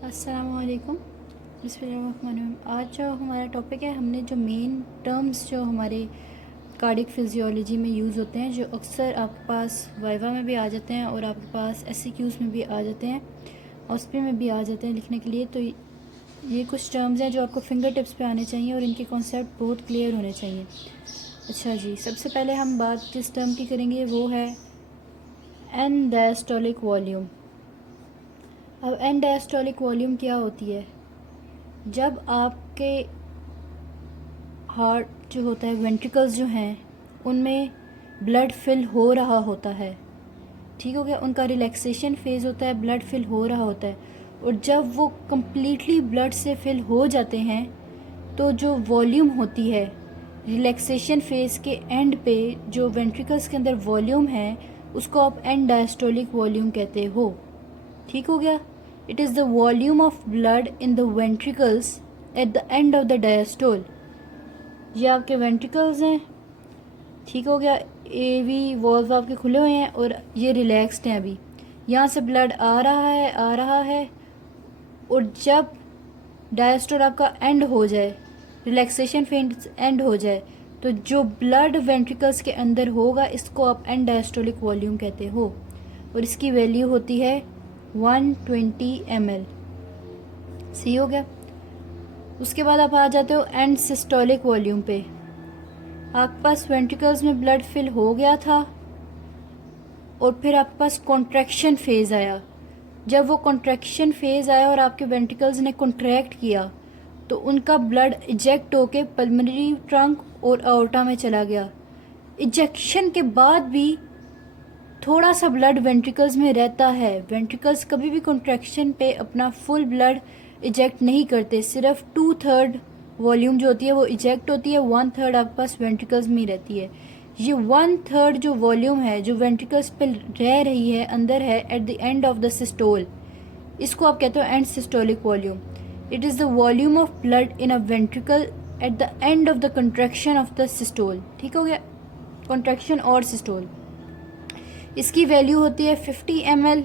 अस्सलामुअलैकुम। बिस्मिल्लाहिर्रहमानिर्रहीम। आज जो हमारा टॉपिक है, हमने जो मेन टर्म्स जो हमारे कार्डिक फिजियोलॉजी में यूज़ होते हैं, जो अक्सर आपके पास वाइवा में भी आ जाते हैं और आपके पास एससीक्यूज़ में भी आ जाते हैं, ऑस्पी में भी आ जाते हैं लिखने के लिए। तो ये कुछ टर्म्स हैं जो आपको फिंगर टिप्स पे आने चाहिए और इनके कॉन्सेप्ट बहुत क्लियर होने चाहिए। अच्छा जी, सबसे पहले हम बात जिस टर्म की करेंगे वो है एन डायस्टोलिक वॉल्यूम। अब एन डायस्टोलिक वॉल्यूम क्या होती है? जब आपके हार्ट जो होता है, वेंट्रिकल्स जो हैं, उनमें ब्लड फिल हो रहा होता है, ठीक हो गया, उनका रिलैक्सेशन फेज़ होता है, ब्लड फिल हो रहा होता है। और जब वो कम्प्लीटली ब्लड से फिल हो जाते हैं तो जो वॉल्यूम होती है रिलैक्सेशन फेज़ के एंड पे, जो वेंट्रिकल्स के अंदर वॉल्यूम है, उसको आप एंड डायस्टोलिक वॉल्यूम कहते हो। ठीक हो गया। It is the volume of blood in the ventricles at the end of the diastole. ये आपके वेंट्रिकल्स हैं, ठीक हो गया। एवी वॉल्व आपके खुले हुए हैं और ये रिलैक्स्ड हैं। अभी यहाँ से ब्लड आ रहा है और जब डायस्टोल आपका एंड हो जाए, रिलैक्सेशन फेज एंड हो जाए, तो जो ब्लड वेंट्रिकल्स के अंदर होगा, इसको आप एंड डायस्टोलिक वॉल्यूम कहते हो और इसकी वैल्यू होती है 120 ml। सही हो गया। उसके बाद आप आ जाते हो एंड सिस्टोलिक वॉल्यूम पे। आपके पास वेंट्रिकल्स में ब्लड फिल हो गया था और फिर आपके पास कॉन्ट्रैक्शन फेज़ आया। जब वो कॉन्ट्रैक्शन फेज़ आया और आपके वेंट्रिकल्स ने कॉन्ट्रैक्ट किया, तो उनका ब्लड इजेक्ट होके पल्मोनरी ट्रंक और अओर्टा में चला गया। इजेक्शन के बाद भी थोड़ा सा ब्लड वेंट्रिकल्स में रहता है। वेंट्रिकल्स कभी भी कॉन्ट्रैक्शन पे अपना फुल ब्लड इजेक्ट नहीं करते, सिर्फ 2/3 वॉल्यूम जो होती है वो इजेक्ट होती है, 1/3 आपके पास वेंट्रिकल्स में ही रहती है। ये 1/3 जो वॉल्यूम है, जो वेंट्रिकल्स पे रह रही है, अंदर है, at the end of the systole, इसको आप कहते हो and systolic volume. It is the volume of blood in a ventricle at the end of the contraction of the systole. ठीक हो गया, कॉन्ट्रैक्शन और सिस्टोल। इसकी वैल्यू होती है 50 ml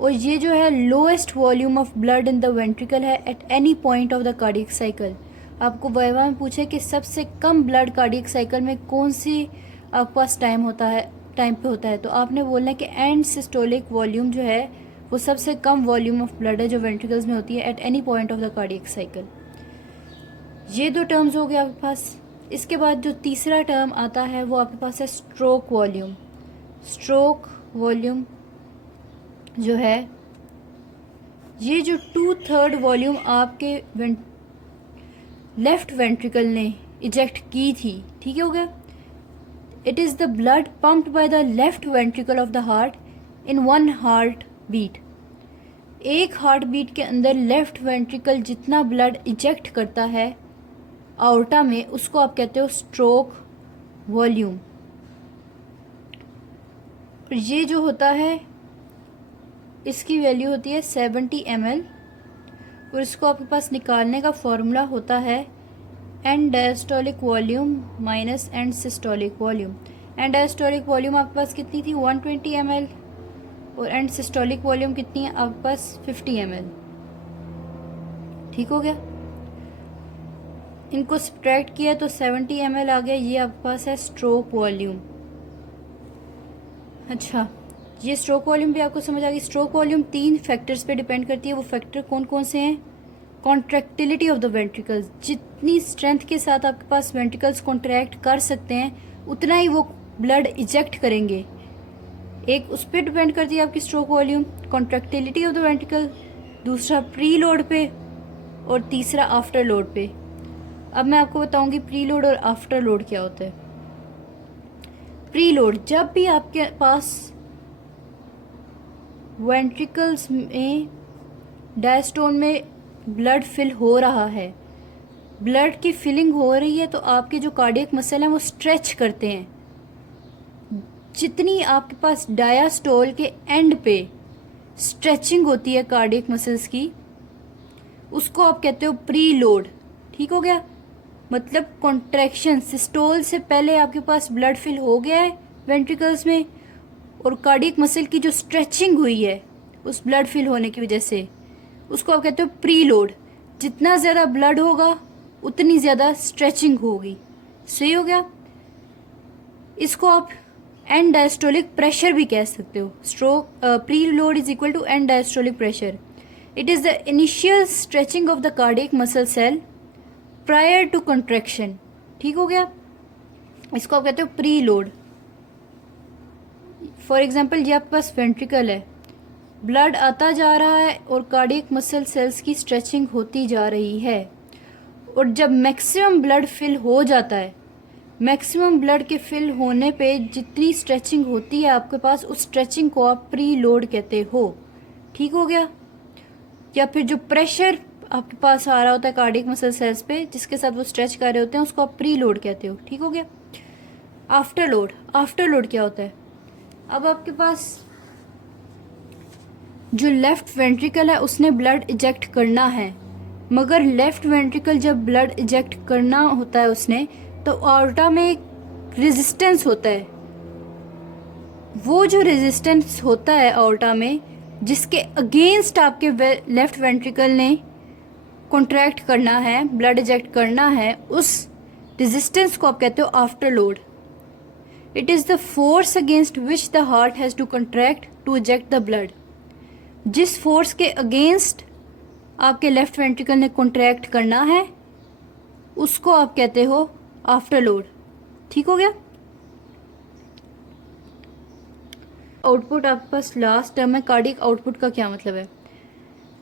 और ये जो है lowest volume of blood in the ventricle है at any point of the cardiac cycle. आपको वाइवा में पूछे कि सबसे कम ब्लड कार्डियक साइकिल में कौन सी आपके पास टाइम पे होता है, तो आपने बोलना है कि एंड सिस्टोलिक वॉल्यूम जो है वो सबसे कम वॉल्यूम ऑफ ब्लड है जो वेंट्रिकल्स में होती है at any point of the cardiac cycle. ये दो टर्म्स हो गए आपके पास। इसके बाद जो तीसरा टर्म आता है वो आपके पास है स्ट्रोक वॉल्यूम। स्ट्रोक वॉल्यूम जो है, ये जो 2/3 वॉल्यूम आपके लेफ्ट वेंट्रिकल ने इजेक्ट की थी, ठीक हो गया। It is the blood pumped by the left ventricle of the heart in 1 heart beat. एक हार्ट बीट के अंदर लेफ्ट वेंट्रिकल जितना ब्लड इजेक्ट करता है आउर्टा में, उसको आप कहते हो स्ट्रोक वॉल्यूम। ये जो होता है, इसकी वैल्यू होती है 70 ml और इसको आपके पास निकालने का फॉर्मूला होता है and diastolic volume minus and systolic volume. And diastolic volume आपके पास कितनी थी? 120 ml और एंड सिस्टोलिक वॉल्यूम कितनी है आपके पास? 50 ml। ठीक हो गया। इनको सब्ट्रैक्ट किया तो 70 ml आ गया। ये आपके पास है स्ट्रोक वॉल्यूम। अच्छा, ये स्ट्रोक वॉल्यूम भी आपको समझ आ गई। स्ट्रोक वॉल्यूम 3 फैक्टर्स पे डिपेंड करती है। वो फैक्टर कौन कौन से हैं? कॉन्ट्रैक्टिलिटी ऑफ द वेंट्रिकल्स, जितनी स्ट्रेंथ के साथ आपके पास वेंट्रिकल्स कॉन्ट्रैक्ट कर सकते हैं उतना ही वो ब्लड इजेक्ट करेंगे। एक उस पर डिपेंड करती है आपकी stroke volume, contractility of the ventricle, दूसरा प्री लोड पे और तीसरा आफ्टर लोड पे। अब मैं आपको बताऊंगी प्री लोड और आफ्टर लोड क्या होता है। प्री लोड, जब भी आपके पास वेंट्रिकल्स में डायस्टोल में ब्लड फिल हो रहा है, ब्लड की फिलिंग हो रही है, तो आपके जो कार्डियक मसल हैं वो स्ट्रेच करते हैं। जितनी आपके पास डायस्टोल के एंड पे स्ट्रेचिंग होती है कार्डियक मसल्स की, उसको आप कहते हो प्री लोड। ठीक हो गया। मतलब कॉन्ट्रैक्शन, सिस्टोल से पहले आपके पास ब्लड फिल हो गया है वेंट्रिकल्स में और कार्डियक मसल की जो स्ट्रेचिंग हुई है उस ब्लड फिल होने की वजह से, उसको आप कहते हो प्री लोड। जितना ज़्यादा ब्लड होगा उतनी ज़्यादा स्ट्रेचिंग होगी। सही हो गया। इसको आप एंड डायस्टोलिक प्रेशर भी कह सकते हो। Stroke preload is equal to end diastolic pressure. It is the initial stretching of the cardiac muscle cell prior to contraction. ठीक हो गया। इसको आप कहते हो प्री लोड। फॉर एग्जाम्पल ये आपके पास वेंट्रिकल है, ब्लड आता जा रहा है और कार्डियक मसल सेल्स की स्ट्रेचिंग होती जा रही है, और जब मैक्सिमम ब्लड फिल हो जाता है, मैक्सिमम ब्लड के फिल होने पे जितनी स्ट्रेचिंग होती है आपके पास, उस स्ट्रेचिंग को आप प्री लोड कहते हो। ठीक हो गया। या फिर जो प्रेशर आपके पास आ रहा होता है कार्डियक मसल सेल्स पे जिसके साथ वो स्ट्रेच कर रहे होते हैं, उसको आप प्री लोड कहते हो। ठीक हो गया। After load. आफ्टर लोड क्या होता है? अब आपके पास जो लेफ्ट वेंट्रिकल है उसने ब्लड इजेक्ट करना है, मगर लेफ्ट वेंट्रिकल जब ब्लड इजेक्ट करना होता है उसने, तो आर्टा में एक रेजिस्टेंस होता है। वो जो रेजिस्टेंस होता है आर्टा में, जिसके अगेंस्ट आपके लेफ्ट वेंट्रिकल ने कॉन्ट्रैक्ट करना है, ब्लड इजेक्ट करना है, उस रेजिस्टेंस को आप कहते हो afterload. It is the force against which the heart has to contract to eject the blood. जिस फोर्स के अगेंस्ट आपके लेफ्ट वेंट्रिकल ने कॉन्ट्रैक्ट करना है, उसको आप कहते हो आफ्टर लोड। ठीक हो गया। आउटपुट आपके पास लास्ट टर्म है। कार्डियक आउटपुट का क्या मतलब है?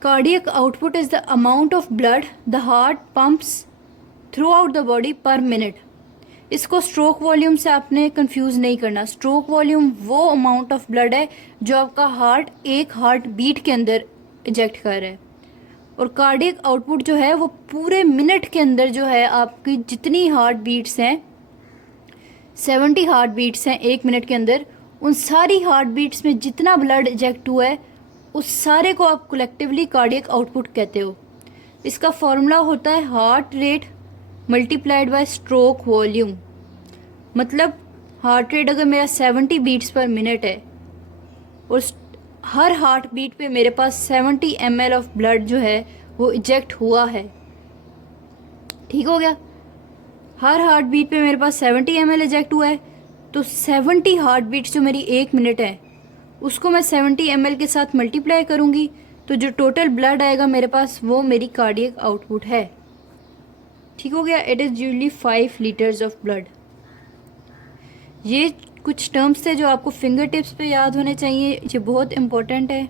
Cardiac output is the amount of blood the heart pumps through out the body पर मिनट। इसको स्ट्रोक वॉल्यूम से आपने कंफ्यूज नहीं करना। स्ट्रोक वॉल्यूम वो अमाउंट ऑफ ब्लड है जो आपका हार्ट एक हार्ट बीट के अंदर इजेक्ट कर रहा है, और कार्डियक आउटपुट जो है वो पूरे मिनट के अंदर जो है आपकी जितनी हार्ट बीट्स हैं, 70 हार्ट बीट्स हैं एक मिनट के अंदर, उन सारी हार्ट बीट्स में जितना ब्लड इजेक्ट हुआ है उस सारे को आप कलेक्टिवली कार्डियक आउटपुट कहते हो। इसका फॉर्मूला होता है heart rate multiplied by stroke volume. मतलब हार्ट रेट अगर मेरा 70 बीट्स पर मिनट है और हर हार्ट बीट पे मेरे पास 70 ml ऑफ ब्लड जो है वो इजेक्ट हुआ है। ठीक हो गया। हर हार्ट बीट पे मेरे पास 70 ml इजेक्ट हुआ है, तो 70 हार्ट बीट्स जो मेरी एक मिनट है उसको मैं 70 ml के साथ मल्टीप्लाई करूंगी, तो जो टोटल ब्लड आएगा मेरे पास वो मेरी कार्डियक आउटपुट है। ठीक हो गया। It is usually 5 litres of blood. ये कुछ टर्म्स थे जो आपको फिंगर टिप्स पे याद होने चाहिए, ये बहुत इंपॉर्टेंट है।